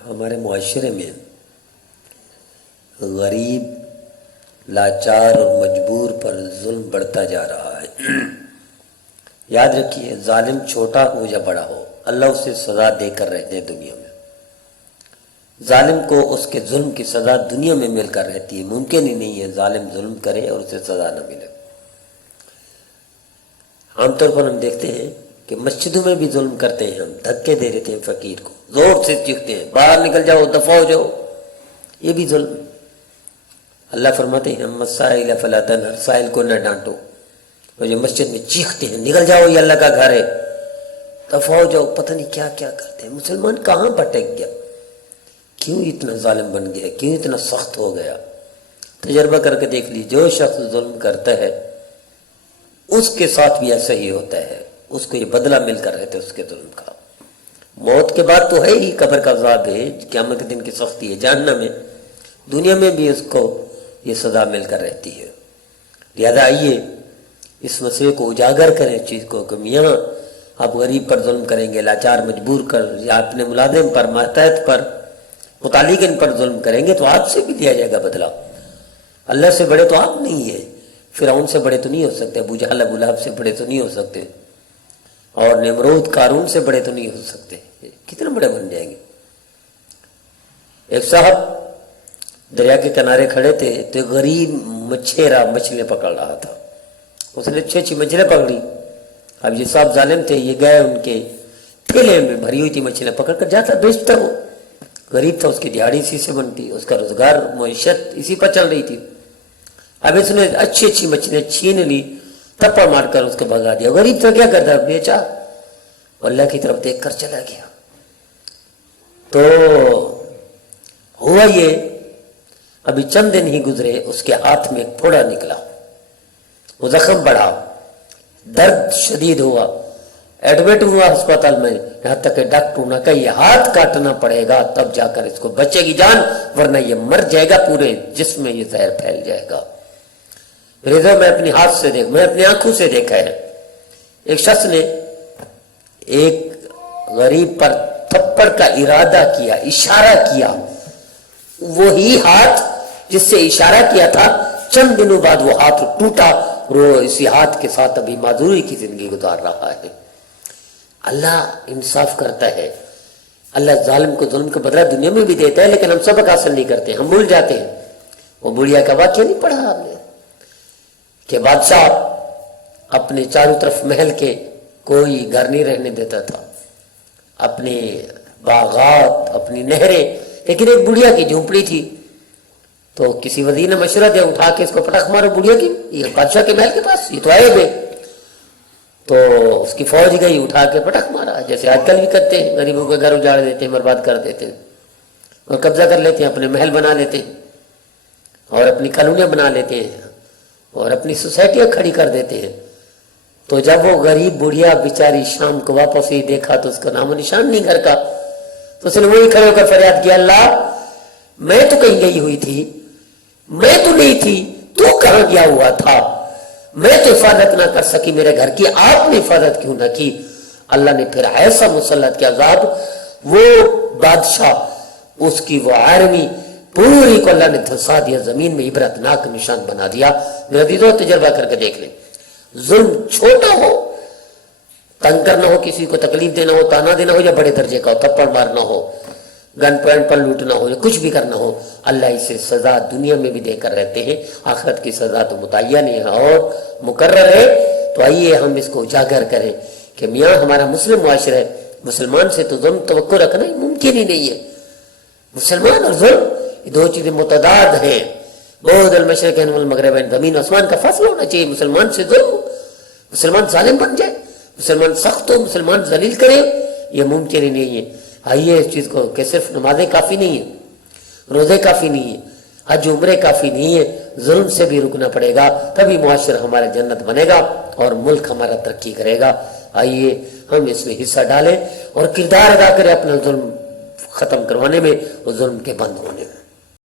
ہمارے معاشرے میں غریب، لاچار اور مجبور پر ظلم بڑھتا جا رہا ہے۔ یاد رکھیے، ظالم چھوٹا ہو یا بڑا ہو، اللہ اسے سزا دے کر رہتے ہیں دنیا میں۔ ظالم کو اس کے ظلم کی سزا دنیا میں مل کر رہتی ہے۔ ممکن ہی نہیں ہے ظالم ظلم کرے اور اسے سزا نہ ملے۔ عام طور پر ہم دیکھتے ہیں کہ مسجدوں میں بھی ظلم کرتے ہیں، ہم دھکے دے دیتے ہیں فقیر کو، زور سے چیختے ہیں باہر نکل جاؤ، دفع ہو جاؤ، یہ بھی ظلم ہے۔ اللہ فرماتے ہیں اما السائل فلا تنہر، سائل کو نہ ڈانٹو۔ اور جو مسجد میں چیختے ہیں نکل جاؤ یہ اللہ کا گھر ہے، دفع ہو جاؤ، پتہ نہیں کیا کیا کرتے ہیں۔ مسلمان کہاں بھٹک گیا؟ کیوں اتنا ظالم بن گیا؟ کیوں اتنا سخت ہو گیا؟ تجربہ کر کے دیکھ لی، جو شخص ظلم کرتا ہے اس کے ساتھ بھی ایسا ہی ہوتا ہے، اس کو یہ بدلہ مل کر رہتا ہے اس کے ظلم کا۔ موت کے بعد تو ہے ہی قبر کا عذاب ہے، قیامت کے دن کی سختی ہے، جہنم میں، دنیا میں بھی اس کو یہ سزا مل کر رہتی ہے۔ لہذا آئیے اس مسئلے کو اجاگر کریں، اس چیز کو کہ میاں آپ غریب پر ظلم کریں گے، لاچار مجبور کر، یا اپنے ملازم پر، ماتحت پر، متعلقین پر ظلم کریں گے تو آپ سے بھی لیا جائے گا بدلہ۔ اللہ سے بڑے تو آپ نہیں ہیں، فرعون سے بڑے تو نہیں ہو سکتے، ابو جہل ابو لہب سے بڑے تو نہیں ہو سکتے، اور نمرود قارون سے بڑے تو نہیں ہو سکتے، کتنے بڑے بن جائیں گے۔ ایک صاحب دریا کے کنارے کھڑے تھے تو ایک غریب مچھیرا مچھلیاں پکڑ رہا تھا، اس نے اچھی اچھی مچھلیاں پکڑی۔ اب یہ صاحب ظالم تھے، یہ گئے ان کے ٹھیلے میں بھری ہوئی تھی مچھلیاں پکڑ کر جاتا بیچتا، وہ غریب تھا، اس کی دیہڑی اسی سے بنتی، اس کا روزگار معیشت اسی پر چل رہی تھی۔ اب اس نے اچھی اچھی مچھلیاں چھین لی، تھپڑ مار کر اس کو بھگا دیا۔ غریب تھا، کیا کرتا، بیچا، اللہ کی طرف دیکھ کر چلا گیا۔ تو ہوا یہ، ابھی چند دن ہی گزرے، اس کے ہاتھ میں ایک پھوڑا نکلا، وہ زخم بڑھا، درد شدید ہوا، ایڈمٹ ہوا ہسپتال میں، یہاں تک کہ ڈاکٹر نے کہا یہ ہاتھ کاٹنا پڑے گا تب جا کر اس کو بچے گی جان، ورنہ یہ مر جائے گا، پورے جسم میں یہ زہر پھیل جائے گا۔ رضا میں اپنی ہاتھ سے میں اپنی آنکھوں سے دیکھا ہے، ایک شخص نے ایک غریب پر تھپڑ کا ارادہ کیا، اشارہ کیا، وہی ہاتھ جس سے اشارہ کیا تھا چند دنوں بعد وہ ہاتھ ٹوٹا، اور وہ اسی ہاتھ کے ساتھ ابھی معذوری کی زندگی گزار رہا ہے۔ اللہ انصاف کرتا ہے، اللہ ظالم کو ظلم کا بدلہ دنیا میں بھی دیتا ہے، لیکن ہم سبق حاصل نہیں کرتے، ہم بھول جاتے ہیں۔ وہ بڑھیا کا واقعہ نہیں پڑھا آپ نے کہ بادشاہ اپنے چاروں طرف محل کے کوئی گھر نہیں رہنے دیتا تھا، اپنے باغات، اپنی نہریں، لیکن ایک بڑھیا کی جھونپڑی تھی، تو کسی وزیر نے مشورہ دیا اٹھا کے اس کو پٹخ مارو بڑھیا کی، یہ بادشاہ کے محل کے پاس، یہ تو آئے ہوئے۔ تو اس کی فوج گئی، اٹھا کے پٹخ مارا، جیسے آج کل بھی کرتے ہیں، غریبوں کے گھر اجاڑ دیتے ہیں، برباد کر دیتے ہیں، اور قبضہ کر لیتے ہیں، اپنے محل بنا لیتے ہیں، اور اپنی کالونیاں بنا لیتے ہیں، اور اپنی سوسائٹیاں کھڑی کر دیتے ہیں۔ تو جب وہ غریب بڑھیا بیچاری شام کو واپس ہی دیکھا تو اس کا نام و نشان نہیں گھر کا، تو اس نے وہی کھڑے ہو کر فریاد کیا، اللہ میں تو کہیں گئی ہوئی تھی، میں تو نہیں تھی، تو کہاں گیا ہوا تھا، میں تو حفاظت نہ کر سکی میرے گھر کی، آپ نے حفاظت کیوں نہ کی؟ اللہ نے پھر ایسا مسلط کیا عذاب، وہ بادشاہ، اس کی وہ آرمی پوری کو اللہ نے دھسا دیا، زمین میں عبرتناک نشان بنا دیا۔ میرے عزیزو تجربہ کر کے دیکھ لیں، ظلم چھوٹا ہو، تنگ کرنا ہو، کسی کو تکلیف دینا ہو، تانا دینا ہو، یا بڑے درجے کا ہو، تھپڑ مارنا ہو، گن پوائنٹ پر لوٹنا ہو، یا کچھ بھی کرنا ہو، اللہ اسے سزا دنیا میں بھی دے کر رہتے ہیں، آخرت کی سزا تو متعین ہے اور مقرر ہے۔ تو آئیے ہم اس کو اجاگر کریں کہ میاں ہمارا مسلم معاشرہ ہے، مسلمان سے تو ظلم توقع رکھنا ہی ممکن ہی نہیں ہے۔ مسلمان اور ظلم یہ دو چیزیں متضاد ہیں، بعد المشرقین والمغربین، زمین آسمان کا فاصلہ ہونا چاہیے۔ مسلمان سے ظلم، مسلمان ظالم بن جائے، مسلمان سخت ہو، مسلمان ذلیل کرے، یہ ممکن ہی نہیں ہے۔ آئیے اس چیز کو کہ صرف نمازیں کافی نہیں ہیں، روزے کافی نہیں ہیں، حج عمرے کافی نہیں ہے، ظلم سے بھی رکنا پڑے گا، تبھی معاشرہ ہمارا جنت بنے گا اور ملک ہمارا ترقی کرے گا۔ آئیے ہم اس میں حصہ ڈالیں اور کردار ادا کریں اپنا ظلم ختم کروانے میں اور ظلم کے بند ہونے میں۔